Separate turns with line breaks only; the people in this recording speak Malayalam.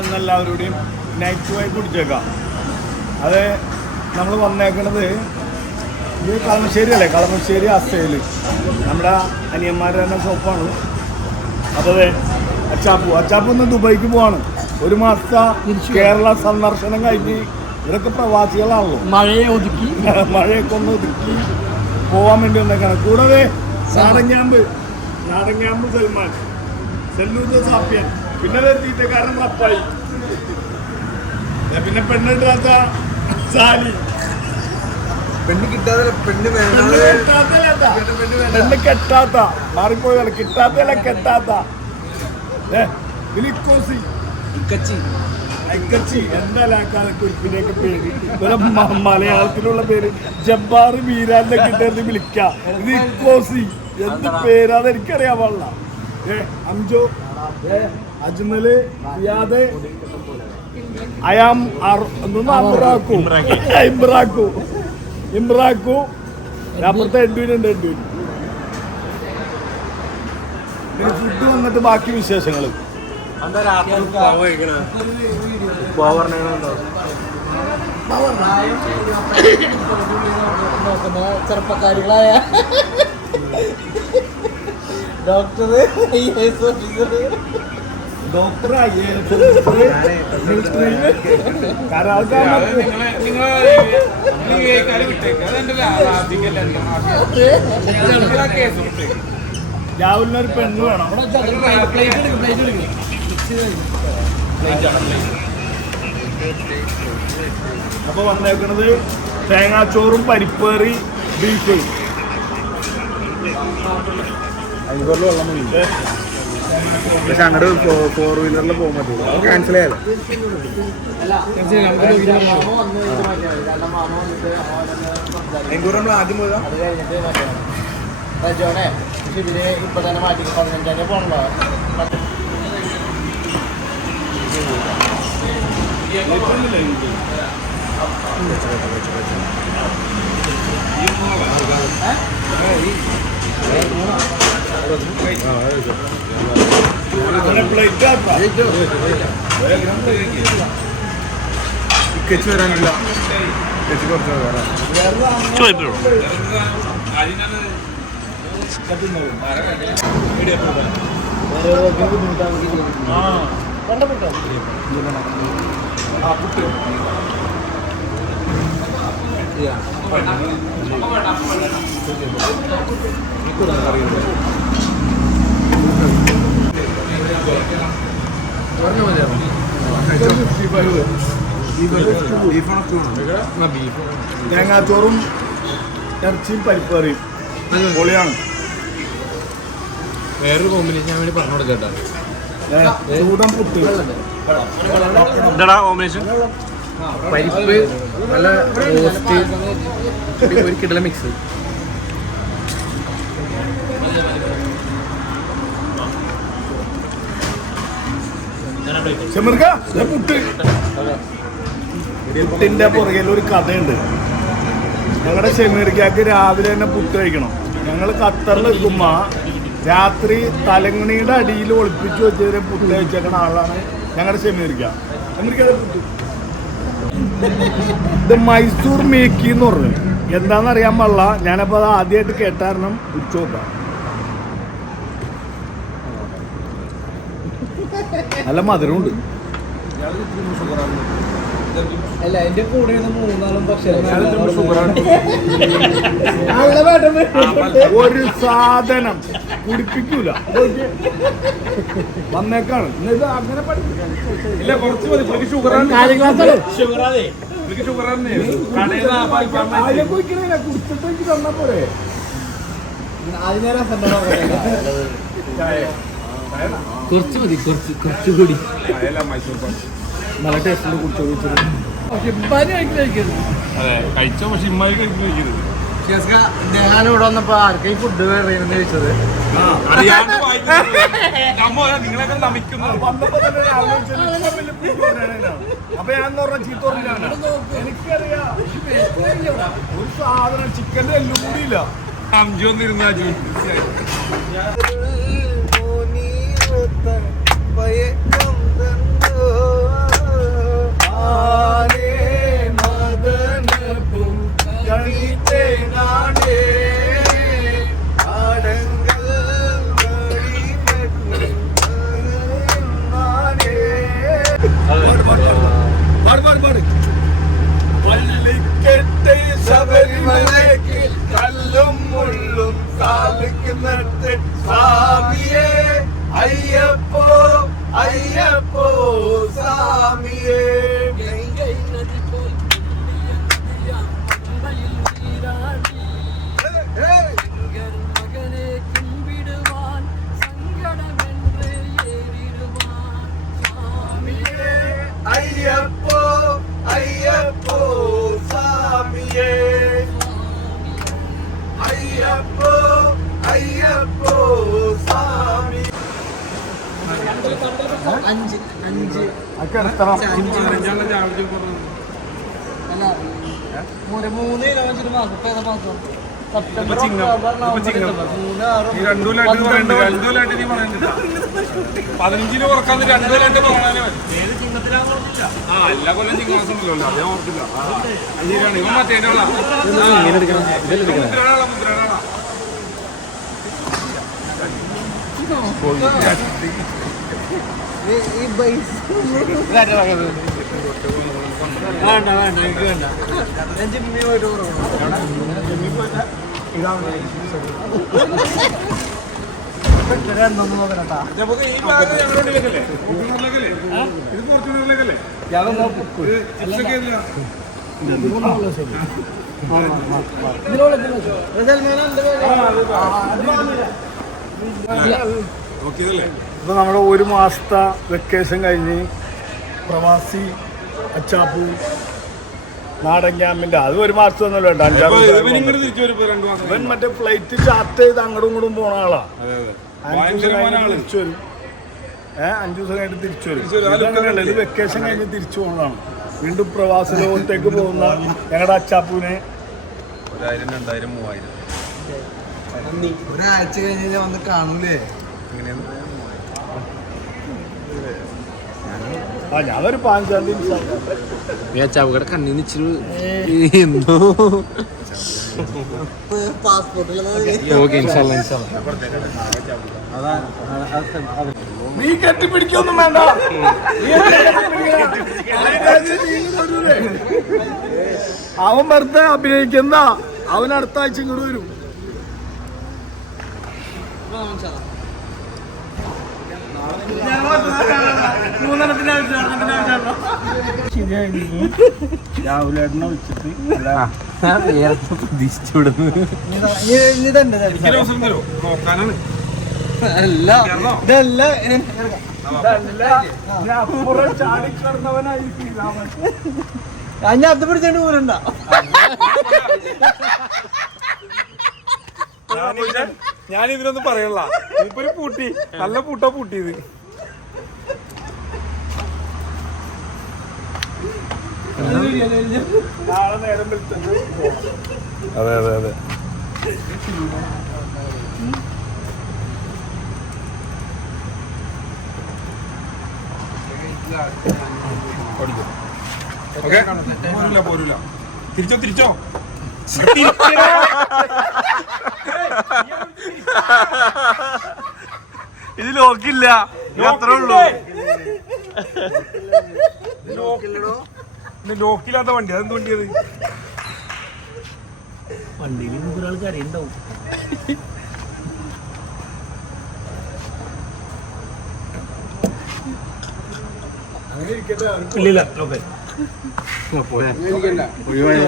ഇന്ന് എല്ലാവരുടെയും നൈറ്റ് വായി കുടിച്ചേക്കാം അത് നമ്മൾ വന്നേക്കണത് ഇത് കളമശ്ശേരി അല്ലേ കളമശ്ശേരി അസയിൽ നമ്മുടെ അനിയന്മാരുടെ തന്നെ ഷോപ്പാണ്. അപ്പോൾ അതെ അച്ചാപ്പു. അച്ചാപ്പു ഇന്ന് ദുബൈക്ക് പോവാണ്. ഒരു മാസത്തെ കേരള സന്ദർശനം കഴിഞ്ഞ് ഇവരൊക്കെ പ്രവാസികളാണല്ലോ.
മഴയെ ഒതുക്കി.
മഴയൊക്കെ ഒന്ന് ഒതുക്കി പോവാൻ വേണ്ടി വന്നേക്കാണ്. കൂടാതെ നാടൻക്യാമ്പ് നാടൻക്യാമ്പ് സൽമാൻ. സെല്ലൂർ സാപ്യൻ പിന്നെ തീറ്റക്കാരൻ റപ്പായി ദേ പിന്നെ പെണ്ണിട്ടാത്ത സാലി.
പെണ്ണ് കിട്ടാതെ പെണ്ണ്
പെണ്ണ് കെട്ടാത്ത. മാറിപ്പോയതല്ല കിട്ടാത്തല്ല കെട്ടാത്ത.
ഇക്കച്ചി.
പേര്? ഇവരെ മലയാളത്തിലുള്ള പേര്. ജബ്ബാറ് മീരാന്റെ കിട്ടുന്നത് വിളിക്കാം. ഇത് ഇക്കോസി എന്ത് പേരാന്ന് എനിക്കറിയാൻ പാടില്ല. ഏ അഞ്ചോ ഏ അജ്മൽ റിയാദ് അയാം അമ്രാക്കു ഇമ്രാക്കു ഇമ്രാക്കു അപ്പുറത്തെ എഡ്വിനുണ്ട് എഡ്വിൻ ഫുഡ് വന്നിട്ട് ബാക്കി വിശേഷങ്ങൾ
ചെറുപ്പക്കാരികളായ doctor I S officer
doctor കാരണം ആൾക്കാർ രാഹുലിന് ഒരു പെണ്ണ് വേണം.
പ്ലേറ്റ് എടുക്കും പ്ലേറ്റ് എടുക്കും.
അപ്പൊ വന്നേക്കണത് തേങ്ങാച്ചോറും പരിപ്പേറി ബീഫ്
പക്ഷെ അങ്ങോട്ട് ഫോർ വീലറിൽ പോകാൻ പറ്റുള്ളൂ അത് ക്യാൻസൽ ചെയ്യാതെ എങ്കൂർ നമ്മൾ ആദ്യം പോയതാ?
പക്ഷെ ഇപ്പൊ തന്നെ മാറ്റി പതിനഞ്ചാം
പ്ലേറ്റ്
ഇക്കച്ചി വരാനില്ല ഇക്കച്ചി കുറച്ച് വേറെ ബീഫ്
തേങ്ങാച്ചോറും ഇറച്ചിയും പരിപ്പറിയും പൊളിയാണ്.
വേറൊരു കോമ്പിനേഷൻ ഞാൻ വേണ്ടി പറഞ്ഞു കൊടുക്കട്ടോ.
ഏ, ചൂടൻ പുട്ട്.
എന്താടാ കോമ്പിനേഷൻ പരിപ്പ് നല്ല റോസ്റ്റ് ഒരു കിടല മിക്സ്
ചെമ്മർക്ക പുട്ട്. പുട്ടിന്റെ പുറകിൽ ഒരു കഥയുണ്ട്. ഞങ്ങളുടെ ഷെമീർക്കാക്ക് രാവിലെ തന്നെ പുട്ട് കഴിക്കണം. ഞങ്ങൾ ഖത്തറിൽ നിൽക്കുമ്പോ രാത്രി തലങ്ങണിയുടെ അടിയിൽ ഒളിപ്പിച്ചു വെച്ചതിന് പുട്ട് കഴിച്ചേക്കണ ആളാണ് ഞങ്ങളുടെ ഷെമീർക്ക ഇത് മൈസൂർ മേക്കി എന്ന് പറഞ്ഞു. എന്താണെന്ന് അറിയാൻ പാടില്ല. ഞാനപ്പോൾ അത് ആദ്യമായിട്ട് കേട്ടാരണം ഉച്ച നോക്കാം. നല്ല മധുരമുണ്ട്.
അല്ല എന്റെ കൂടെ മൂന്നാളും പക്ഷേ
ഒരു സാധനം കുടിപ്പിക്കൂല. വന്നേക്കാണ്. ഇത് അങ്ങനെ
ഇല്ല കുറച്ച് മതി. പുള്ളിക്ക് ഷുഗറാണ്. പുള്ളിക്ക് ഷുഗറാണ്. കടയിൽ
ആദ്യം കുടിക്കണില്ല കുടിച്ചിട്ട് എനിക്ക് തന്നാ പോരെ.
അതിനേരം കുറച്ച് മതി കുറച്ച് കുറച്ചുകൂടി
മൈസൂർ പാക്ക്
നല്ല ടേസ്റ്റിൽ കുടിച്ചോ
അതെ കഴിച്ചോ പക്ഷെ ഇമ്മാരി കഴിക്കുന്നത്
ഞാൻ ഇവിടെ വന്നപ്പോ ആർക്കും ഫുഡ് അറിയുന്നത് ചോദിച്ചത്
നിങ്ങളൊക്കെ
വലിയ അപ്പൊ ഞാൻ ചീത്ത എനിക്കറിയാം. ഒരു സാധനം ചിക്കന്റെ എല്ലും കൂടിയില്ല.
അഞ്ചു വന്നിരുന്ന
പള്ളിക്കെട്ടി അയ്യപ്പോ അയ്യപ്പോ സ്വാമിയേ.
അഞ്ച് അഞ്ച്. അല്ല മൂന്ന് കിലോ വെച്ചിട്ട് മാസം ഏതാ മാസം?
രണ്ടു രണ്ടു പതിനഞ്ചിന് കുറക്കാന്ന് രണ്ടു ലഡ് പറയാനേ ആ എല്ലാ കൊല്ലം ചിങ്ങാസം ഉണ്ടല്ലോ അതേ. അത് ശരിയാണ്. ഇവൻ മറ്റേ മുദ്രകളാ മുദ്രകളാ
ഈ- ബൈസ് വേണ്ട വേണ്ട എനിക്ക് വേണ്ട ഞാൻ ജിമ്മി പോയിട്ട്
നമുക്ക് ഈ ഭാഗത്ത്? ഫോർച്യൂണറിലേക്കല്ലേ? ഇത് ഫോർച്യൂണറിലേക്കല്ലേ? നോക്കിയതല്ലേ?
ഇപ്പൊ നമ്മുടെ ഒരു മാസത്തെ വെക്കേഷൻ കഴിഞ്ഞ് പ്രവാസി അച്ചാപ്പു നാടൻ ക്യാമ്പിന്റെ അത് ഒരു മാസം ഒന്നുമല്ല കേട്ടോ അഞ്ചാറ്
ഇപ്പൊ ഇവൻ
മറ്റേ ഫ്ലൈറ്റ് ചാർട്ട് ചെയ്ത് അങ്ങോട്ടും ഇങ്ങോട്ടും പോണ ആളാ.
അതെ, അതെ.
അഞ്ച് ദിവസം കഴിഞ്ഞ്
ആൾ.
തിരിച്ചു വരും. ഏഹ് അഞ്ചു ദിവസം കഴിഞ്ഞിട്ട് തിരിച്ചു വരും. ഇത് വെക്കേഷൻ കഴിഞ്ഞ് തിരിച്ചു പോകുന്നതാണ് വീണ്ടും പ്രവാസ ലോകത്തേക്ക് പോകുന്ന ഞങ്ങളുടെ അച്ചാപ്പുവിനെ
ഒരായിരം രണ്ടായിരം മൂവായിരം.
ഒരാഴ്ച കഴിഞ്ഞാൽ വന്ന് കാണൂലേ?
ആ ഞാനൊരു പാഞ്ചാലി
ചാവകട കണ്ണിന് ഇച്ചിരി എന്തോ.
നീ കെട്ടിപ്പിടിക്കൊന്നും വേണ്ട. അവൻ വെറുതെ അഭിനയിക്കുന്ന അവൻ അടുത്ത ആഴ്ച ഇങ്ങോട്ട് വരും. അവൻ
ഞാൻ അത് പിടിച്ചോണ്ട് പോരണ്ട
ഞാൻ ഇതിനൊന്നും പറയല്ല മൂപ്പര് പൂട്ടി. നല്ല പൂട്ടാ പൂട്ടിയത്. അതെ അതെ അതെ. ഓക്കെ? പോരൂല പോരൂല. തിരിച്ചോ? തിരിച്ചോ.
ഇത് ലോക്കില്ല. അത്രേ ഉള്ളൂ.
ലോക്കില്ലാത്ത വണ്ടി. അതെന്ത് വണ്ടിയത്?
വണ്ടിയിൽ ഒരാൾ കരയുണ്ടാവും
അങ്ങനെ ഇരിക്കട്ടെ.
ഇല്ലില്ല ഓക്കെ
ഒഴിവായി.